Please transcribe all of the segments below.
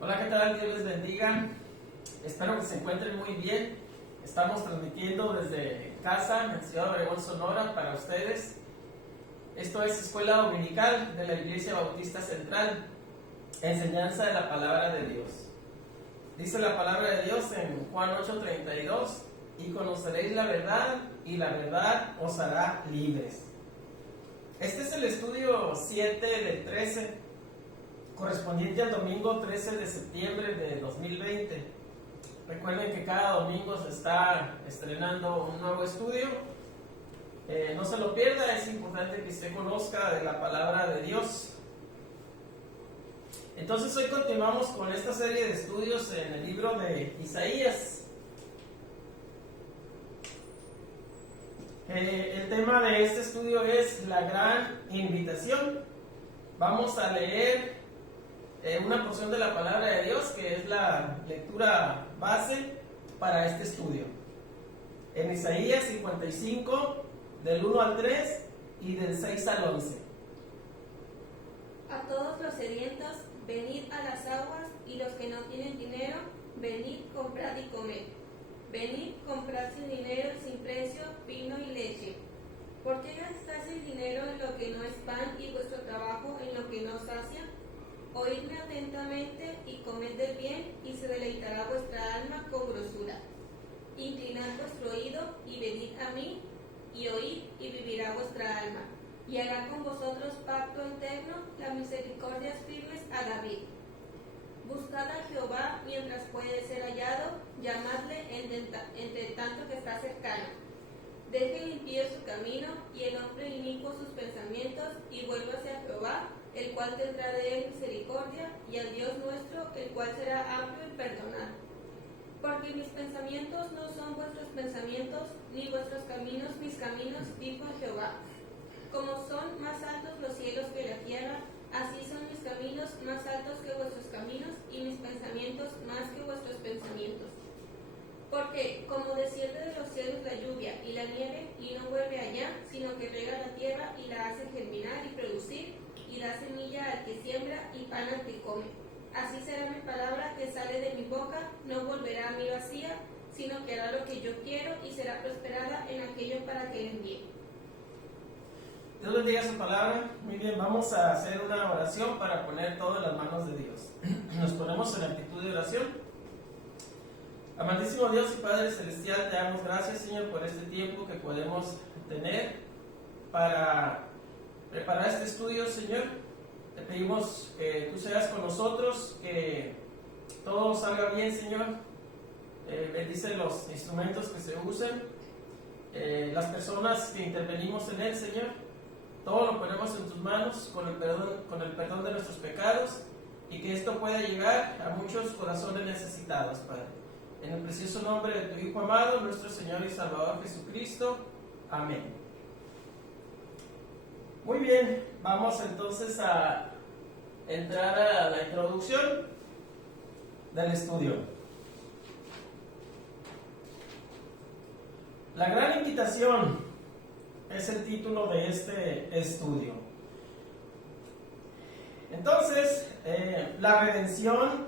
Hola, ¿qué tal? Dios les bendiga. Espero que se encuentren muy bien. Estamos transmitiendo desde casa en Ciudad Obregón, Sonora, para ustedes. Esto es Escuela Dominical de la Iglesia Bautista Central, enseñanza de la palabra de Dios. Dice la palabra de Dios en Juan 8:32: y conoceréis la verdad, y la verdad os hará libres. Este es el estudio 7 del 13, correspondiente al domingo 13 de septiembre de 2020. Recuerden que cada domingo se está estrenando un nuevo estudio. No se lo pierda, es importante que usted conozca de la palabra de Dios. Entonces hoy continuamos con esta serie de estudios en el libro de Isaías. El tema de este estudio es la gran invitación. Vamos a leer una porción de la palabra de Dios que es la lectura base para este estudio. En Isaías 55, del 1 al 3 y del 6 al 11. A todos los sedientos, venid a las aguas, y los que no tienen dinero, venid, comprad y comed. Venid, comprad sin dinero y sin precio vino y leche. ¿Por qué gastáis el dinero en lo que no es pan y vuestro trabajo en lo que no sacia? Oídme atentamente y comed del bien, y se deleitará vuestra alma con grosura. Inclinad vuestro oído y venid a mí, y oíd, y vivirá vuestra alma. Y hará con vosotros pacto eterno, las misericordias firmes a David. Buscad a Jehová mientras puede ser hallado, llamadle entre tanto que está cercano. Deje el impío su camino, y el hombre inicuo sus pensamientos, y vuélvase a Jehová, el cual tendrá de él misericordia, y al Dios nuestro, el cual será amplio en perdonar. Porque mis pensamientos no son vuestros pensamientos, ni vuestros caminos mis caminos, dijo Jehová. Como son más altos los cielos que la tierra, así son mis caminos más altos que vuestros caminos, y mis pensamientos más que vuestros pensamientos. Porque como desciende de los cielos la lluvia y la nieve, y no vuelve allá, sino que riega la tierra y la hace germinar y producir, y da semilla al que siembra y pan al que come. Así será mi palabra que sale de mi boca, no volverá a mí vacía, sino que hará lo que yo quiero y será prosperada en aquello para que le envíe. Dios bendiga su palabra. Muy bien, vamos a hacer una oración para poner todo en las manos de Dios. Nos ponemos en actitud de oración. Amantísimo Dios y Padre Celestial, te damos gracias, Señor, por este tiempo que podemos tener para preparar este estudio, Señor. Te pedimos que tú seas con nosotros, que todo salga bien, Señor. Bendice los instrumentos que se usen, las personas que intervenimos en él, Señor. Todo lo ponemos en tus manos con el perdón de nuestros pecados, y que esto pueda llegar a muchos corazones necesitados, Padre. En el precioso nombre de tu Hijo amado, nuestro Señor y Salvador Jesucristo. Amén. Muy bien, vamos entonces a entrar a la introducción del estudio. La gran invitación es el título de este estudio. Entonces, la redención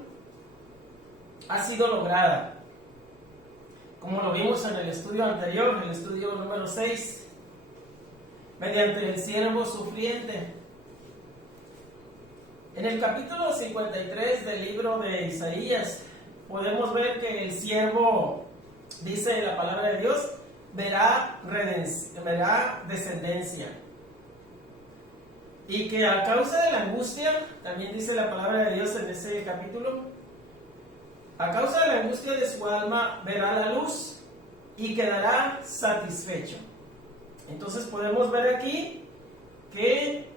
ha sido lograda. Como lo vimos en el estudio anterior, el estudio número 6, mediante el siervo sufriente. En el capítulo 53 del libro de Isaías, podemos ver que el siervo, dice la palabra de Dios, verá descendencia. Y que a causa de la angustia, también dice la palabra de Dios en ese capítulo, a causa de la angustia de su alma verá la luz y quedará satisfecho. Entonces podemos ver aquí que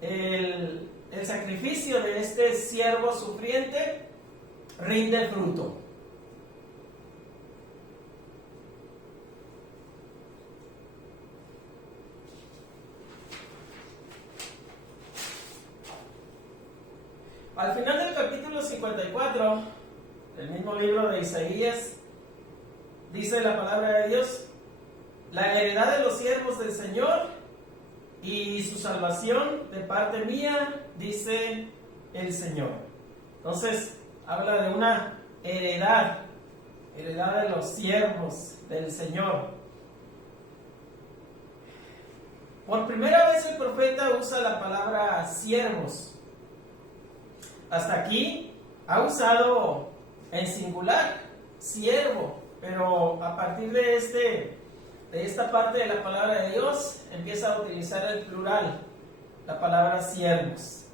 el sacrificio de este siervo sufriente rinde fruto. Al final del capítulo 54, el mismo libro de Isaías, dice la palabra de Dios: la heredad de los siervos del Señor y su salvación de parte mía, dice el Señor. Entonces, habla de una heredad de los siervos del Señor. Por primera vez el profeta usa la palabra siervos. Hasta aquí ha usado en singular, siervo, pero a partir de esta parte de la palabra de Dios empieza a utilizar el plural, la palabra siervos.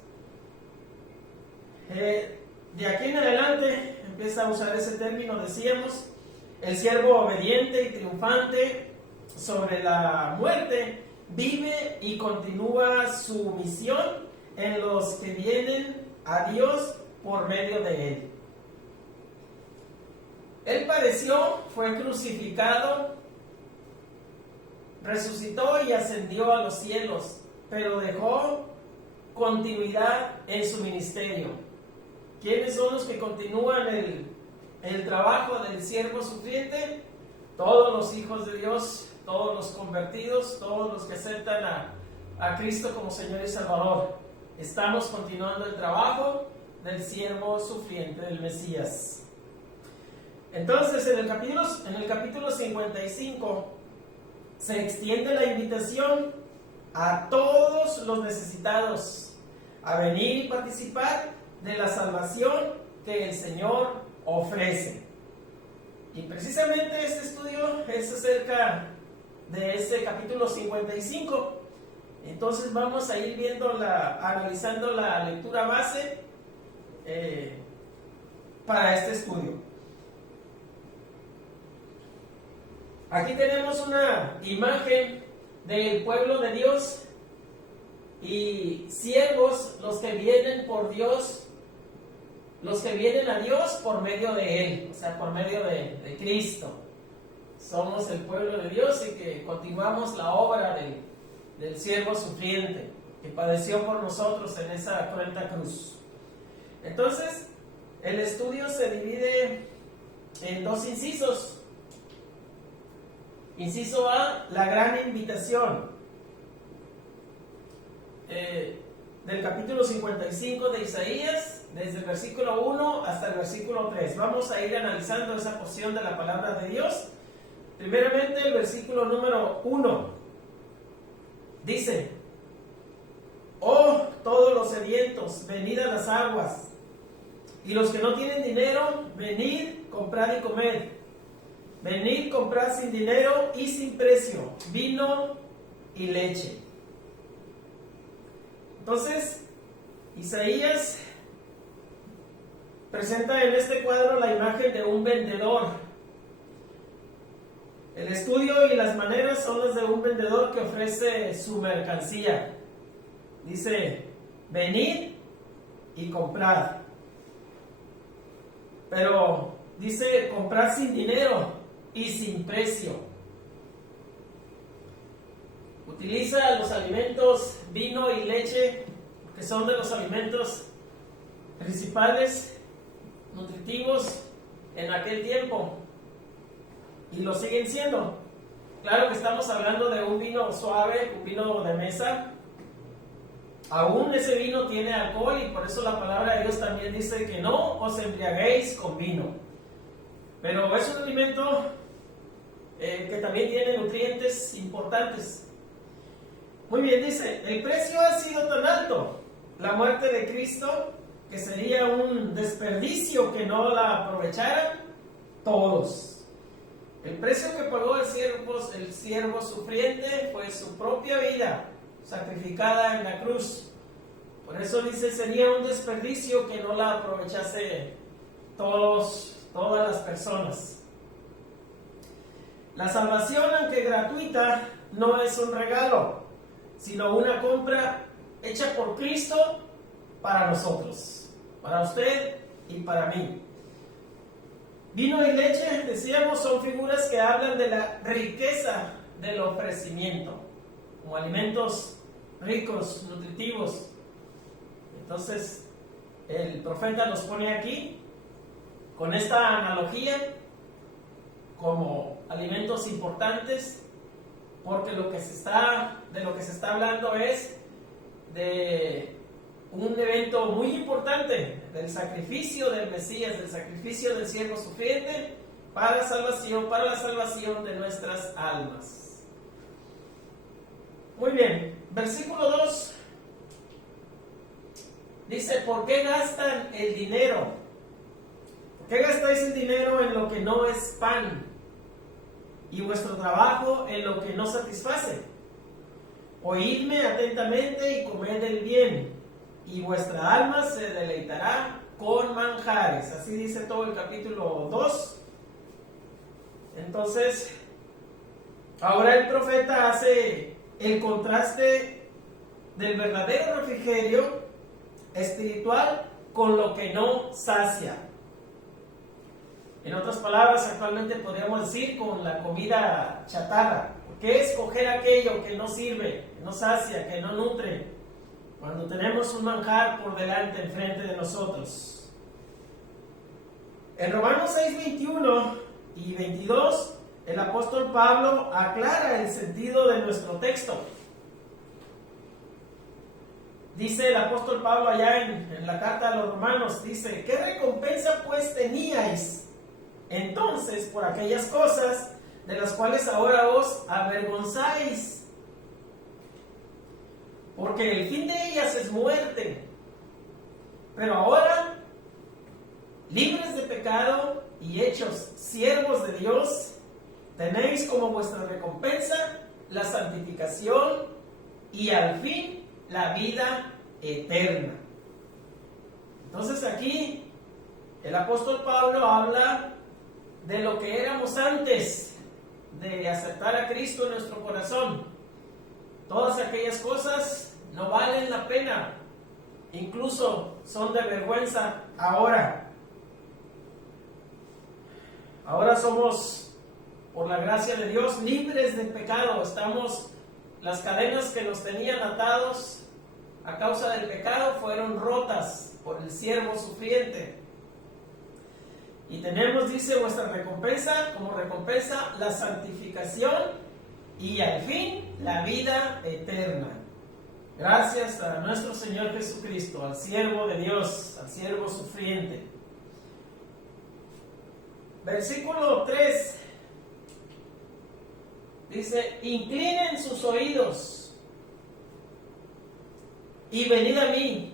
De aquí en adelante empieza a usar ese término, decíamos, el siervo obediente y triunfante sobre la muerte, vive y continúa su misión en los que vienen a Dios por medio de él. Él padeció, fue crucificado, resucitó y ascendió a los cielos, pero dejó continuidad en su ministerio. ¿Quiénes son los que continúan el trabajo del siervo sufriente? Todos los hijos de Dios, todos los convertidos, todos los que aceptan a Cristo como Señor y Salvador. Estamos continuando el trabajo del siervo sufriente, del Mesías. Entonces, en el capítulo 55 se extiende la invitación a todos los necesitados a venir y participar de la salvación que el Señor ofrece. Y precisamente este estudio es acerca de ese capítulo 55. Entonces vamos a ir analizando la lectura base para este estudio. Aquí tenemos una imagen del pueblo de Dios y siervos, los que vienen por Dios, los que vienen a Dios por medio de Él, o sea, por medio de Cristo. Somos el pueblo de Dios y que continuamos la obra del siervo sufriente que padeció por nosotros en esa cruenta cruz. Entonces, el estudio se divide en dos incisos. Inciso A, la gran invitación. Del capítulo 55 de Isaías, desde el versículo 1 hasta el versículo 3. Vamos a ir analizando esa porción de la palabra de Dios. Primeramente, el versículo número 1 dice: oh, todos los sedientos, venid a las aguas, y los que no tienen dinero, venid, comprad y comed. Venid, comprad sin dinero y sin precio vino y leche. Entonces, Isaías presenta en este cuadro la imagen de un vendedor. El estudio y las maneras son las de un vendedor que ofrece su mercancía. Dice: venid y comprad. Pero dice: comprad sin dinero y sin precio. Utiliza los alimentos vino y leche, que son de los alimentos principales, nutritivos en aquel tiempo, y lo siguen siendo. Claro que estamos hablando de un vino suave, un vino de mesa. Aún ese vino tiene alcohol, y por eso la palabra de Dios también dice que no os embriaguéis con vino. Pero es un alimento que también tiene nutrientes importantes. Muy bien, dice: el precio ha sido tan alto, la muerte de Cristo, que sería un desperdicio que no la aprovecharan todos. El precio que pagó el siervo sufriente fue su propia vida, sacrificada en la cruz. Por eso dice: sería un desperdicio que no la aprovechase todas las personas. La salvación, aunque gratuita, no es un regalo, sino una compra hecha por Cristo para nosotros, para usted y para mí. Vino y leche, decíamos, son figuras que hablan de la riqueza del ofrecimiento, como alimentos ricos, nutritivos. Entonces, el profeta nos pone aquí, con esta analogía, como alimentos importantes, porque de lo que se está hablando es de un evento muy importante del sacrificio del Mesías, del sacrificio del siervo sufriente para la salvación de nuestras almas. Muy bien, versículo 2 dice: ¿por qué gastan el dinero? ¿Por qué gastáis el dinero en lo que no es pan y vuestro trabajo en lo que no satisface? Oídme atentamente y comed el bien, y vuestra alma se deleitará con manjares. Así dice todo el capítulo 2. Entonces, ahora el profeta hace el contraste del verdadero refrigerio espiritual con lo que no sacia. En otras palabras, actualmente podríamos decir con la comida chatarra. ¿Por qué escoger aquello que no sirve, que no sacia, que no nutre, cuando tenemos un manjar por delante, enfrente de nosotros? En Romanos 6, 21 y 22, el apóstol Pablo aclara el sentido de nuestro texto. Dice el apóstol Pablo allá en la carta a los romanos, dice: ¿qué recompensa pues teníais entonces por aquellas cosas de las cuales ahora os avergonzáis? Porque el fin de ellas es muerte. Pero ahora, libres de pecado y hechos siervos de Dios, tenéis como vuestra recompensa la santificación y al fin la vida eterna. Entonces aquí el apóstol Pablo habla de lo que éramos antes de aceptar a Cristo en nuestro corazón. Todas aquellas cosas no valen la pena, incluso son de vergüenza ahora. Ahora somos, por la gracia de Dios, libres del pecado. Las cadenas que nos tenían atados a causa del pecado fueron rotas por el siervo sufriente. Y tenemos, dice, vuestra recompensa, como recompensa, la santificación y al fin la vida eterna. Gracias a nuestro Señor Jesucristo, al siervo de Dios, al siervo sufriente. Versículo 3 dice: inclinen sus oídos y venid a mí.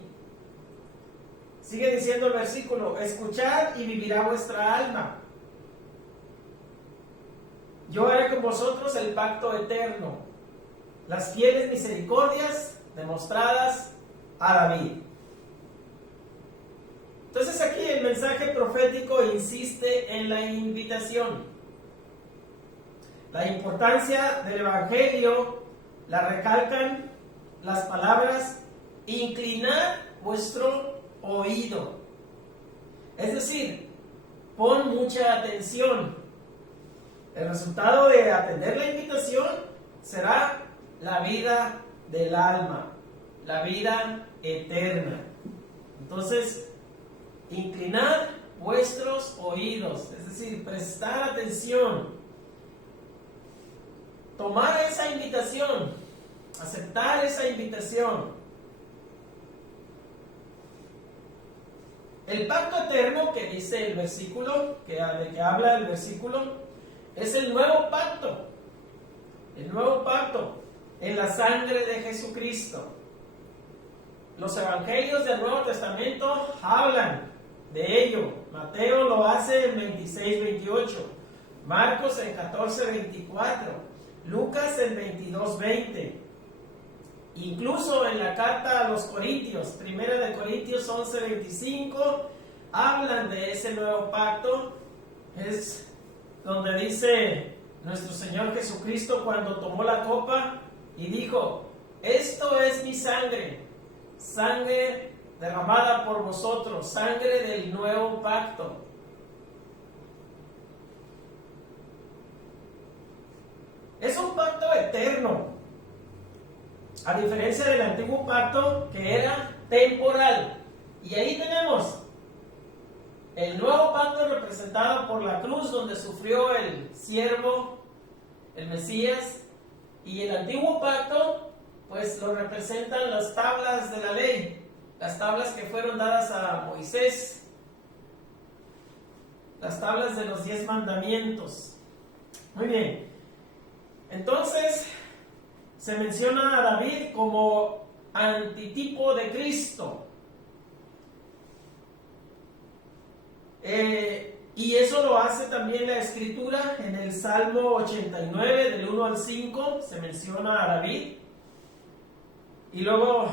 Sigue diciendo el versículo: escuchad y vivirá vuestra alma. Yo haré con vosotros el pacto eterno, las fieles misericordias demostradas a David. Entonces aquí el mensaje profético insiste en la invitación. La importancia del evangelio la recalcan las palabras: inclinad vuestro oído. Es decir, pon mucha atención. El resultado de atender la invitación será la vida del alma, la vida eterna. Entonces, inclinad vuestros oídos, es decir, prestar atención, tomar esa invitación, aceptar esa invitación. El pacto eterno que dice el versículo, de que habla el versículo, es el nuevo pacto en la sangre de Jesucristo. Los evangelios del Nuevo Testamento hablan de ello. Mateo lo hace en 26-28, Marcos en 14-24, Lucas en 22-20. Incluso en la carta a los Corintios, 1 de Corintios 11-25, hablan de ese nuevo pacto. Es donde dice nuestro Señor Jesucristo cuando tomó la copa y dijo: esto es mi sangre, sangre derramada por vosotros, sangre del nuevo pacto. Es un pacto eterno, a diferencia del antiguo pacto que era temporal. Y ahí tenemos el nuevo pacto representado por la cruz, donde sufrió el siervo, el Mesías, y el antiguo pacto pues lo representan las tablas de la ley, las tablas que fueron dadas a Moisés, las tablas de los 10 mandamientos. Muy bien, entonces se menciona a David como antitipo de Cristo. Y eso lo hace también la Escritura en el Salmo 89, del 1 al 5, se menciona a David. Y luego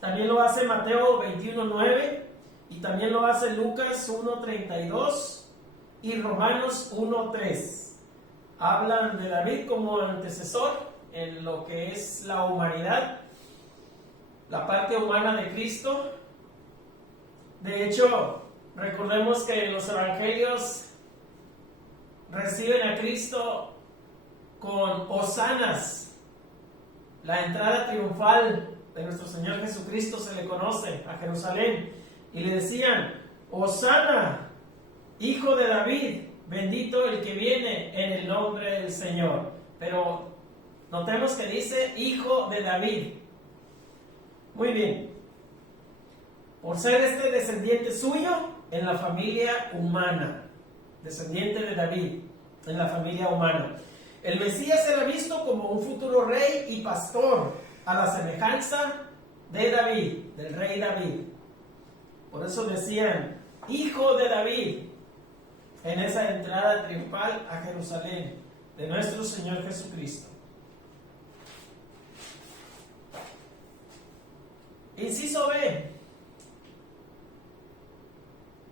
también lo hace Mateo 21, 9, y también lo hace Lucas 1, 32 y Romanos 1, 3. Hablan de David como antecesor en lo que es la humanidad, la parte humana de Cristo. De hecho, recordemos que los evangelios reciben a Cristo con hosanas. La entrada triunfal de nuestro Señor Jesucristo se le conoce a Jerusalén. Y le decían: Hosana, hijo de David, bendito el que viene en el nombre del Señor. Pero notemos que dice hijo de David. Muy bien. Por ser este descendiente suyo en la familia humana, descendiente de David en la familia humana. El Mesías era visto como un futuro rey y pastor, a la semejanza de David, del rey David. Por eso decían, hijo de David, en esa entrada triunfal a Jerusalén de nuestro Señor Jesucristo. Inciso B.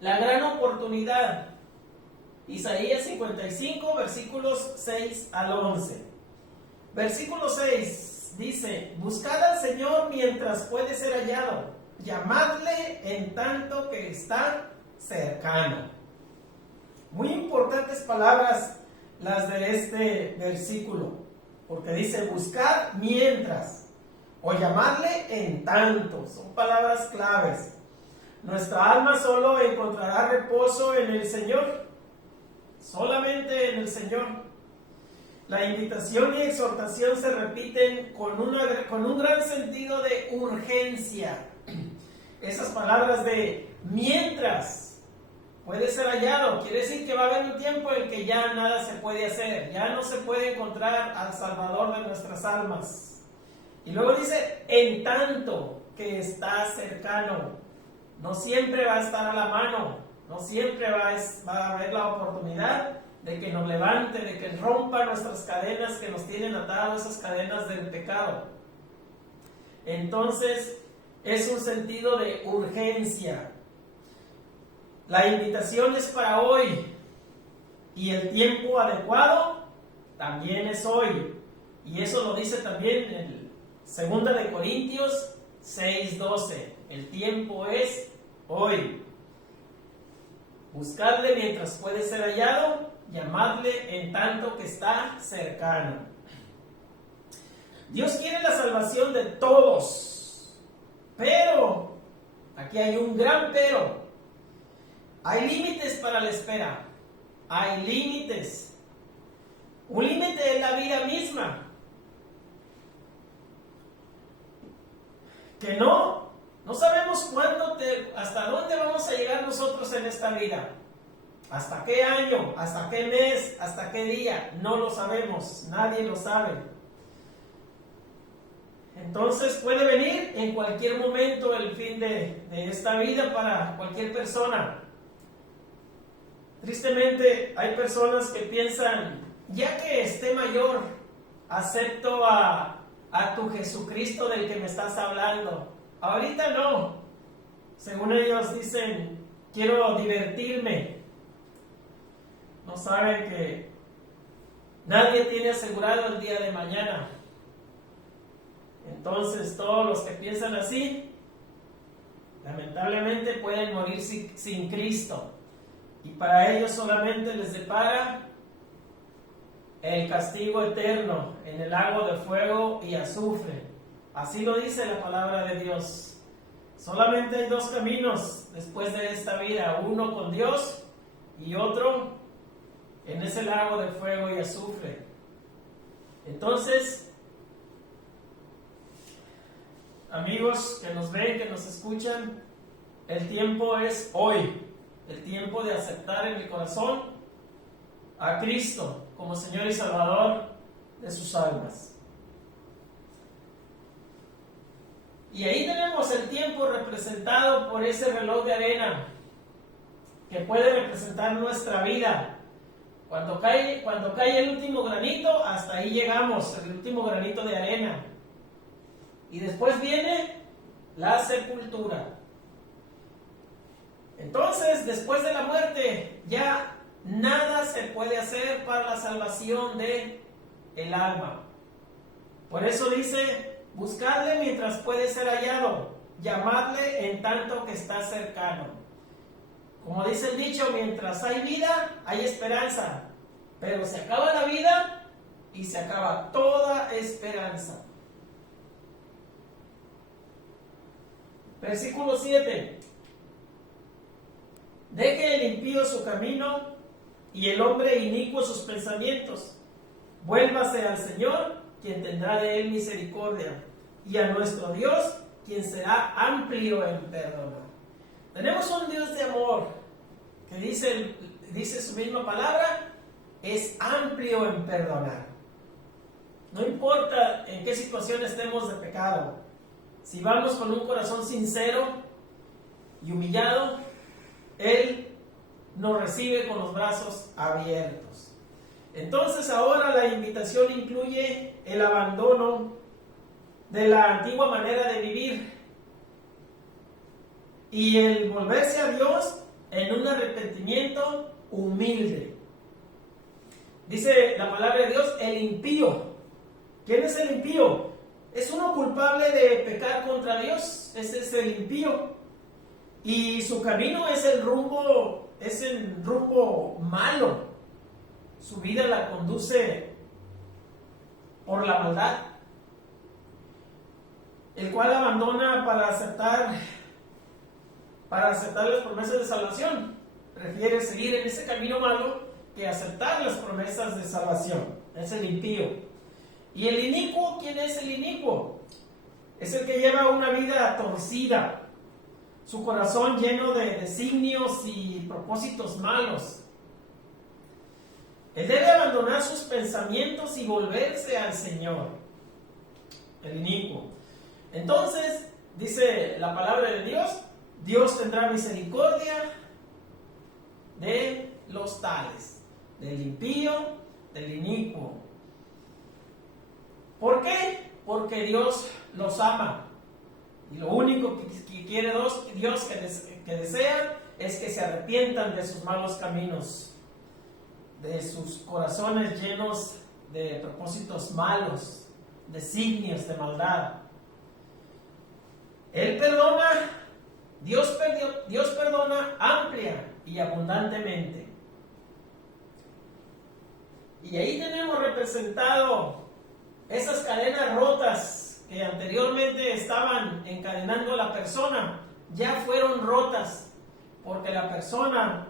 La gran oportunidad. Isaías 55, versículos 6 al 11. Versículo 6 dice: Buscad al Señor mientras puede ser hallado, llamadle en tanto que está cercano. Muy importantes palabras las de este versículo, porque dice buscad mientras, o llamadle en tanto. Son palabras claves. Nuestra alma solo encontrará reposo en el Señor, solamente en el Señor. La invitación y exhortación se repiten con un gran sentido de urgencia. Esas palabras de mientras puede ser hallado, quiere decir que va a haber un tiempo en que ya nada se puede hacer, ya no se puede encontrar al Salvador de nuestras almas. Y luego dice, en tanto que está cercano. No siempre va a estar a la mano, no siempre va a haber la oportunidad de que nos levante, de que rompa nuestras cadenas que nos tienen atados, esas cadenas del pecado. Entonces, es un sentido de urgencia. La invitación es para hoy, y el tiempo adecuado también es hoy. Y eso lo dice también en 2 de Corintios 6:12. El tiempo es hoy. Buscadle mientras puede ser hallado, llamadle en tanto que está cercano. Dios quiere la salvación de todos, pero, aquí hay un gran pero, hay límites para la espera, hay límites. Un límite es la vida misma, que no sabemos hasta dónde vamos a llegar nosotros en esta vida. ¿Hasta qué año? ¿Hasta qué mes? ¿Hasta qué día? No lo sabemos, nadie lo sabe. Entonces puede venir en cualquier momento el fin de esta vida para cualquier persona. Tristemente hay personas que piensan, ya que esté mayor, acepto a tu Jesucristo del que me estás hablando. Ahorita no. Según ellos dicen, quiero divertirme. No saben que nadie tiene asegurado el día de mañana. Entonces todos los que piensan así, lamentablemente pueden morir sin Cristo. Y para ellos solamente les depara el castigo eterno en el lago de fuego y azufre. Así lo dice la palabra de Dios. Solamente hay dos caminos después de esta vida, uno con Dios y otro en ese lago de fuego y azufre. Entonces, amigos que nos ven, que nos escuchan, el tiempo es hoy, el tiempo de aceptar en el corazón a Cristo como Señor y Salvador de sus almas. Y ahí tenemos el tiempo representado por ese reloj de arena que puede representar nuestra vida. Cuando cae el último granito, hasta ahí llegamos, el último granito de arena. Y después viene la sepultura. Entonces, después de la muerte, ya nada se puede hacer para la salvación de el alma. Por eso dice, buscadle mientras puede ser hallado, llamadle en tanto que está cercano. Como dice el dicho, mientras hay vida, hay esperanza, pero se acaba la vida y se acaba toda esperanza. Versículo 7. Deje el impío su camino y el hombre inicuo sus pensamientos. Vuélvase al Señor, quien tendrá de él misericordia, y a nuestro Dios, quien será amplio en perdonar. Tenemos un Dios de amor que dice su misma palabra, es amplio en perdonar. No importa en qué situación estemos de pecado, si vamos con un corazón sincero y humillado, Él nos recibe con los brazos abiertos. Entonces ahora la invitación incluye el abandono de la antigua manera de vivir y el volverse a Dios en un arrepentimiento humilde. Dice la palabra de Dios, el impío. ¿Quién es el impío? Es uno culpable de pecar contra Dios. Ese es el impío. Y su camino es el rumbo malo. Su vida la conduce por la maldad, el cual abandona para aceptar las promesas de salvación. Prefiere seguir en ese camino malo que aceptar las promesas de salvación. Es el impío. ¿Y el inicuo? ¿Quién es el inicuo? Es el que lleva una vida torcida, su corazón lleno de designios y propósitos malos. Él debe abandonar sus pensamientos y volverse al Señor. El inicuo. Entonces, dice la palabra de Dios, Dios tendrá misericordia de los tales, del impío, del inicuo. ¿Por qué? Porque Dios los ama. Y lo único que quiere Dios que desea es que se arrepientan de sus malos caminos, de sus corazones llenos de propósitos malos, designios de maldad. Él perdona, Dios perdona amplia y abundantemente. Y ahí tenemos representado esas cadenas rotas que anteriormente estaban encadenando a la persona, ya fueron rotas porque la persona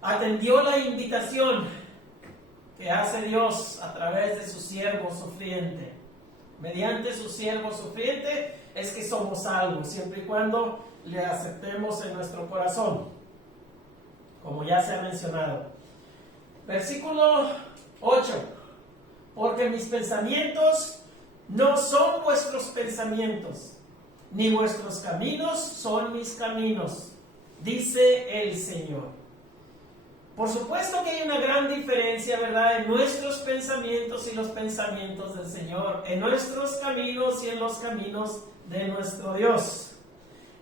atendió la invitación que hace Dios a través de su siervo sufriente. Mediante su siervo sufriente es que somos salvos, siempre y cuando le aceptemos en nuestro corazón, como ya se ha mencionado. Versículo 8. Porque mis pensamientos no son vuestros pensamientos, ni vuestros caminos son mis caminos, dice el Señor. Por supuesto que hay una gran diferencia, ¿verdad?, en nuestros pensamientos y los pensamientos del Señor, en nuestros caminos y en los caminos de nuestro Dios.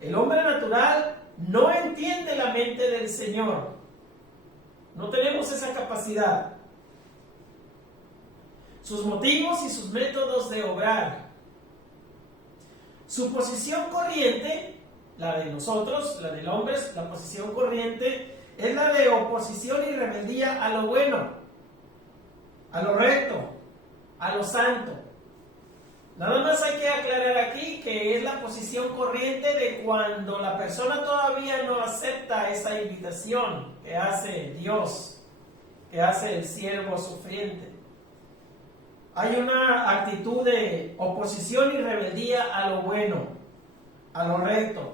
El hombre natural no entiende la mente del Señor. No tenemos esa capacidad. Sus motivos y sus métodos de obrar. Su posición corriente, la de nosotros, la del hombre, la posición corriente, es la de oposición y rebeldía a lo bueno, a lo recto, a lo santo. Nada más hay que aclarar aquí que es la posición corriente de cuando la persona todavía no acepta esa invitación que hace Dios, que hace el siervo sufriente. hay una actitud de oposición y rebeldía a lo bueno, a lo recto,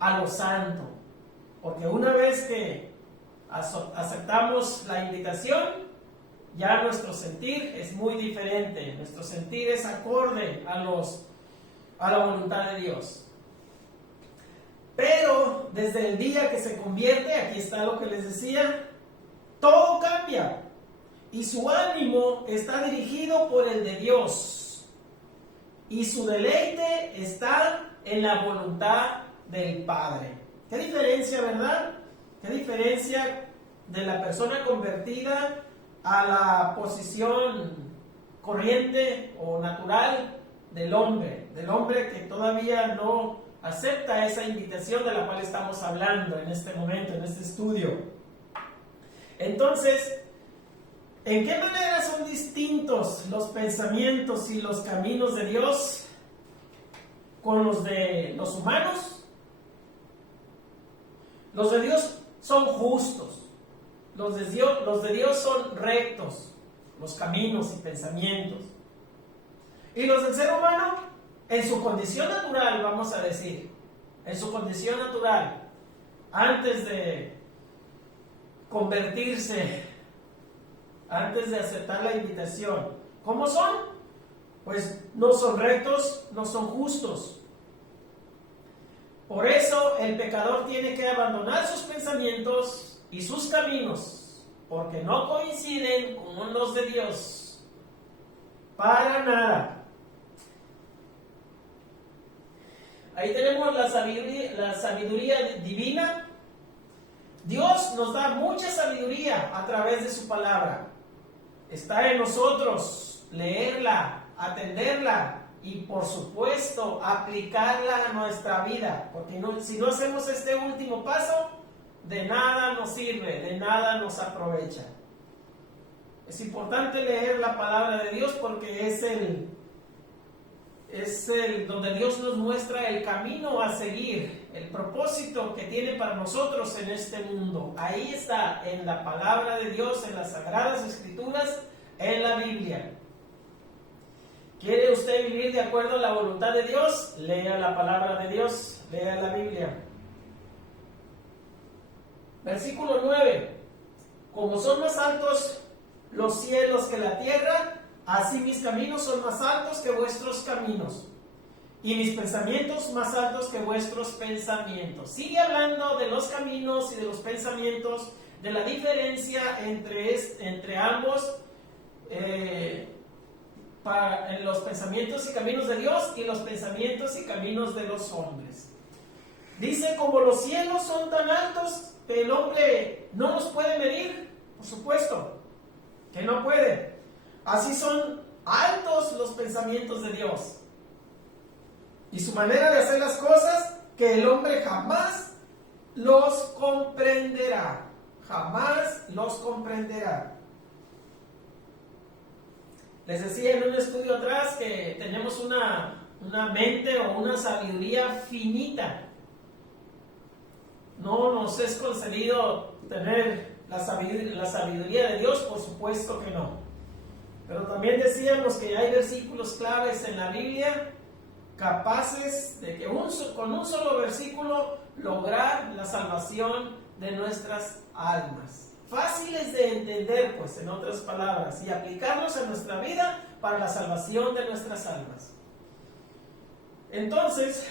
a lo santo. Porque una vez que aceptamos la invitación, ya nuestro sentir es muy diferente. Nuestro sentir es acorde a la voluntad de Dios. Pero desde el día que se convierte, aquí está lo que les decía, todo cambia. Y su ánimo está dirigido por el de Dios. Y su deleite está en la voluntad del Padre. ¿Qué diferencia, verdad? ¿Qué diferencia de la persona convertida a la posición corriente o natural del hombre que todavía no acepta esa invitación de la cual estamos hablando en este momento, en este estudio? Entonces, ¿en qué manera son distintos los pensamientos y los caminos de Dios con los de los humanos? Los de Dios son justos, los de Dios son rectos, los caminos y pensamientos. Y los del ser humano, en su condición natural, vamos a decir, en su condición natural, antes de convertirse, antes de aceptar la invitación, ¿cómo son? Pues no son rectos, no son justos. Por eso el pecador tiene que abandonar sus pensamientos y sus caminos, porque no coinciden con los de Dios. Para nada. Ahí tenemos la sabiduría divina. Dios nos da mucha sabiduría a través de su palabra. Está en nosotros leerla, atenderla y por supuesto aplicarla a nuestra vida, porque si no hacemos este último paso, de nada nos sirve, de nada nos aprovecha. Es importante leer la palabra de Dios porque es donde Dios nos muestra el camino a seguir, el propósito que tiene para nosotros en este mundo. Ahí está, en la palabra de Dios, en las Sagradas Escrituras, en la Biblia. ¿Quiere usted vivir de acuerdo a la voluntad de Dios? Lea la palabra de Dios, lea la Biblia. Versículo 9. Como son más altos los cielos que la tierra, así mis caminos son más altos que vuestros caminos, y mis pensamientos más altos que vuestros pensamientos. Sigue hablando de los caminos y de los pensamientos, de la diferencia entre ambos, en los pensamientos y caminos de Dios y los pensamientos y caminos de los hombres. Dice, como los cielos son tan altos que el hombre no los puede medir, por supuesto que no puede. Así son altos los pensamientos de Dios y su manera de hacer las cosas, que el hombre jamás los comprenderá. Jamás los comprenderá. Les decía en un estudio atrás que tenemos una mente o una sabiduría finita. No nos es concedido tener la sabiduría de Dios, por supuesto que no. Pero también decíamos que hay versículos claves en la Biblia capaces de que con un solo versículo lograr la salvación de nuestras almas. Fáciles de entender, pues, en otras palabras, y aplicarlos en nuestra vida para la salvación de nuestras almas. Entonces,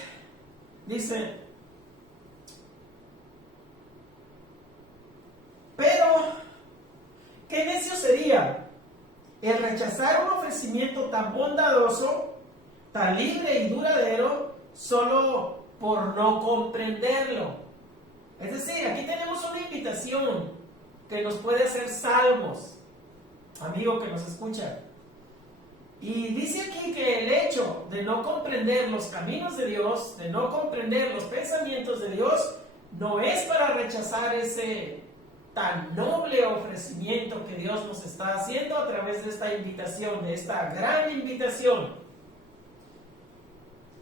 dice, pero, ¿qué necio sería el rechazar un ofrecimiento tan bondadoso, tan libre y duradero, solo por no comprenderlo? Es decir, aquí tenemos una invitación que nos puede hacer salvos, amigo que nos escucha. Y dice aquí que el hecho de no comprender los caminos de Dios, de no comprender los pensamientos de Dios, no es para rechazar ese tan noble ofrecimiento que Dios nos está haciendo a través de esta invitación, de esta gran invitación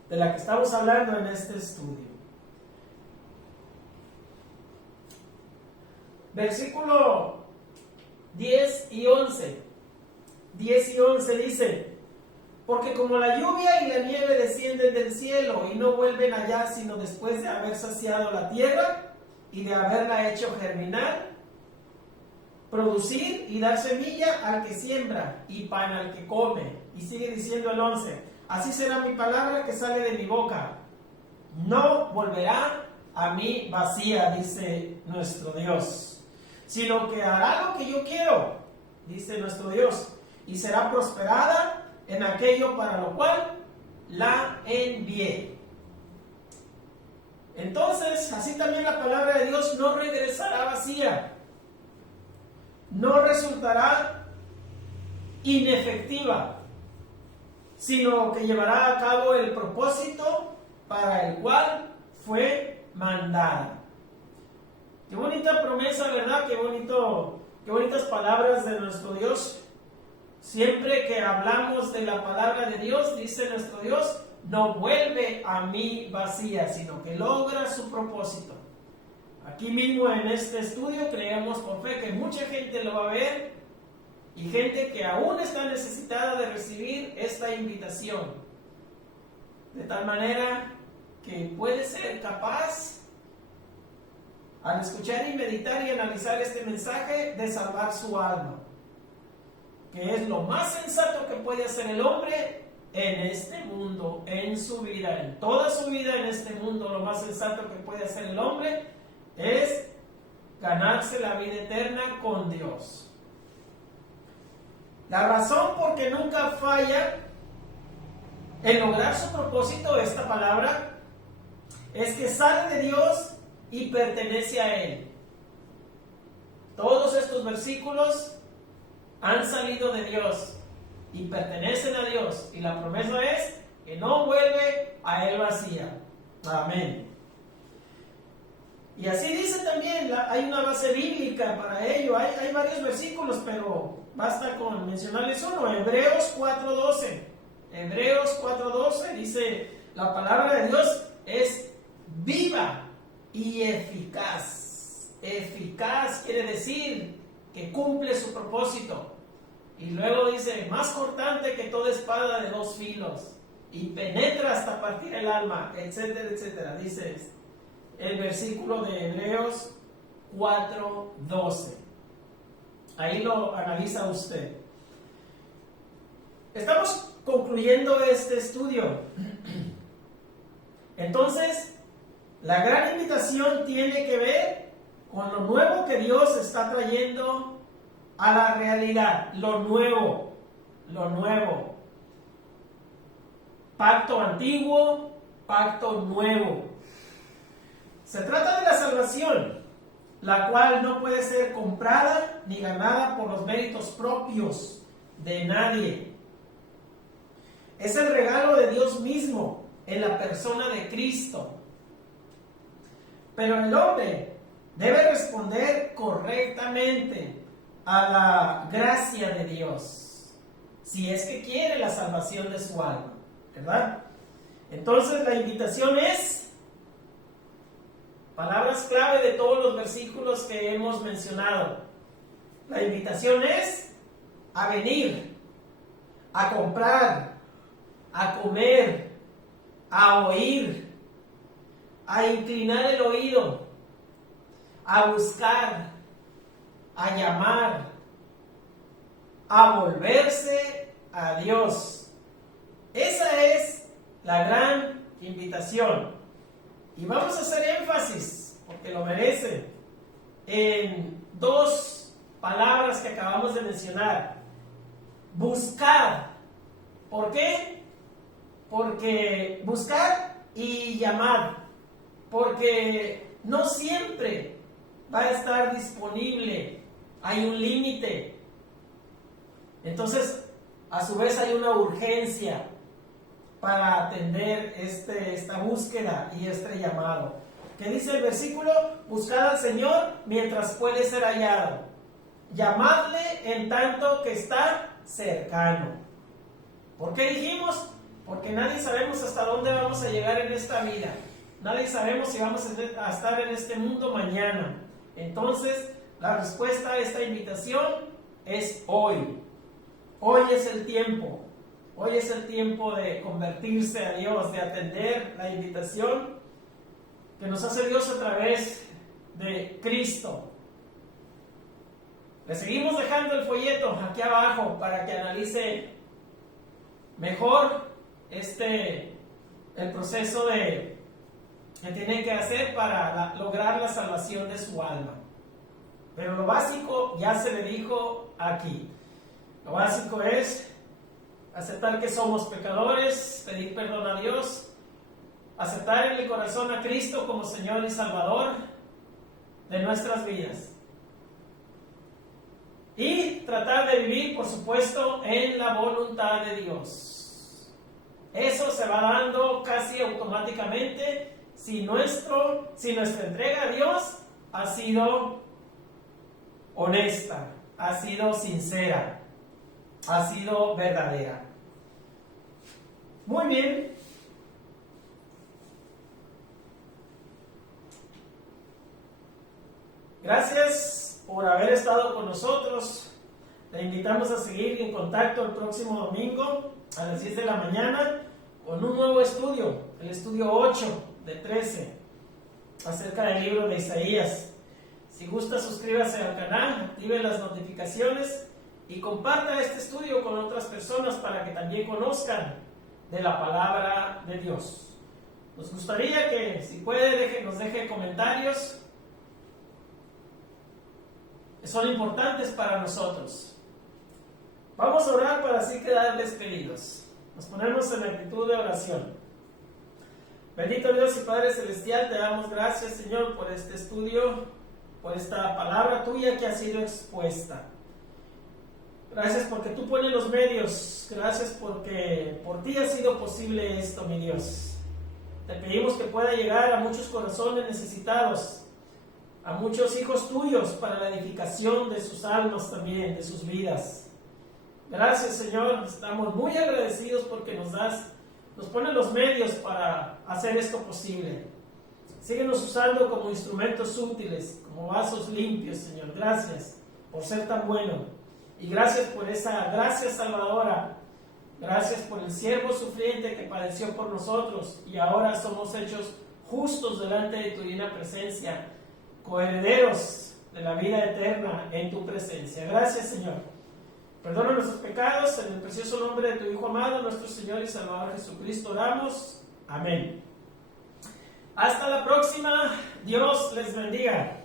de la que estamos hablando en este estudio. Versículo 10 y 11. 10 y 11 dice: porque como la lluvia y la nieve descienden del cielo y no vuelven allá sino después de haber saciado la tierra y de haberla hecho germinar, producir y dar semilla al que siembra y pan al que come. Y sigue diciendo el 11: así será mi palabra que sale de mi boca, no volverá a mí vacía, dice nuestro Dios, sino que hará lo que yo quiero, dice nuestro Dios, y será prosperada en aquello para lo cual la envié. Entonces, así también la palabra de Dios no regresará vacía, no resultará inefectiva, sino que llevará a cabo el propósito para el cual fue mandada. Qué bonita promesa, ¿verdad? Qué bonitas palabras de nuestro Dios. Siempre que hablamos de la palabra de Dios, dice nuestro Dios, no vuelve a mí vacía, sino que logra su propósito. Aquí mismo en este estudio creemos por fe que mucha gente lo va a ver y gente que aún está necesitada de recibir esta invitación. De tal manera que puede ser capaz, al escuchar y meditar y analizar este mensaje, de salvar su alma, que es lo más sensato que puede hacer el hombre en este mundo, en su vida, en toda su vida en este mundo. Lo más sensato que puede hacer el hombre es ganarse la vida eterna con Dios. La razón por que nunca falla en lograr su propósito, esta palabra, es que sale de Dios y pertenece a Él. Todos estos versículos han salido de Dios y pertenecen a Dios, y la promesa es que no vuelve a Él vacía. Amén. Y así dice también, hay una base bíblica para ello. Hay varios versículos, pero basta con mencionarles uno. Hebreos 4:12. Hebreos 4:12 dice: la palabra de Dios es viva y eficaz. Eficaz quiere decir que cumple su propósito. Y luego dice: más cortante que toda espada de 2 filos, y penetra hasta partir el alma, etcétera, etcétera. Dice el versículo de Hebreos 4:12. Ahí lo analiza usted. Estamos concluyendo este estudio. Entonces, la gran invitación tiene que ver con lo nuevo que Dios está trayendo a la realidad. Lo nuevo. Pacto antiguo, pacto nuevo. Se trata de la salvación, la cual no puede ser comprada ni ganada por los méritos propios de nadie. Es el regalo de Dios mismo en la persona de Cristo. Pero el hombre debe responder correctamente a la gracia de Dios, si es que quiere la salvación de su alma, ¿verdad? Entonces la invitación es, palabras clave de todos los versículos que hemos mencionado, la invitación es a venir, a comprar, a comer, a oír, a inclinar el oído, a buscar, a llamar, a volverse a Dios. Esa es la gran invitación. Y vamos a hacer énfasis, porque lo merece, en 2 palabras que acabamos de mencionar. Buscar. ¿Por qué? Porque buscar y llamar. Porque no siempre va a estar disponible. Hay un límite. Entonces, a su vez hay una urgencia para atender esta búsqueda y este llamado. ¿Qué dice el versículo? Buscad al Señor mientras puede ser hallado. Llamadle en tanto que está cercano. ¿Por qué dijimos? Porque nadie sabemos hasta dónde vamos a llegar en esta vida. Nadie sabemos si vamos a estar en este mundo mañana. Entonces, la respuesta a esta invitación es hoy. Hoy es el tiempo. Hoy es el tiempo de convertirse a Dios, de atender la invitación que nos hace Dios a través de Cristo. Le seguimos dejando el folleto aquí abajo para que analice mejor el proceso que tiene que hacer para lograr la salvación de su alma. Pero lo básico ya se le dijo aquí. Lo básico es aceptar que somos pecadores, pedir perdón a Dios, aceptar en el corazón a Cristo como Señor y Salvador de nuestras vidas. Y tratar de vivir, por supuesto, en la voluntad de Dios. Eso se va dando casi automáticamente si nuestra entrega a Dios ha sido honesta, ha sido sincera, ha sido verdadera. Muy bien. Gracias por haber estado con nosotros. Le invitamos a seguir en contacto el próximo domingo a las 10 de la mañana con un nuevo estudio, el estudio 8 de 13, acerca del libro de Isaías. Si gusta, suscríbase al canal, active las notificaciones y comparta este estudio con otras personas para que también conozcan de la palabra de Dios. Nos gustaría que, si puede, nos deje comentarios. Son importantes para nosotros. Vamos a orar para así quedar despedidos. Nos ponemos en actitud de oración. Bendito Dios y Padre Celestial, te damos gracias, Señor, por este estudio, por esta palabra tuya que ha sido expuesta. Gracias porque tú pones los medios. Gracias porque por ti ha sido posible esto, mi Dios. Te pedimos que pueda llegar a muchos corazones necesitados, a muchos hijos tuyos, para la edificación de sus almas también, de sus vidas. Gracias, Señor, estamos muy agradecidos porque nos pones los medios para hacer esto posible. Síguenos usando como instrumentos útiles, como vasos limpios, Señor. Gracias por ser tan bueno. Y gracias por esa gracia salvadora. Gracias por el siervo sufriente que padeció por nosotros y ahora somos hechos justos delante de tu divina presencia, coherederos de la vida eterna en tu presencia. Gracias, Señor. Perdona nuestros pecados, en el precioso nombre de tu Hijo amado, nuestro Señor y Salvador Jesucristo oramos. Amén. Hasta la próxima. Dios les bendiga.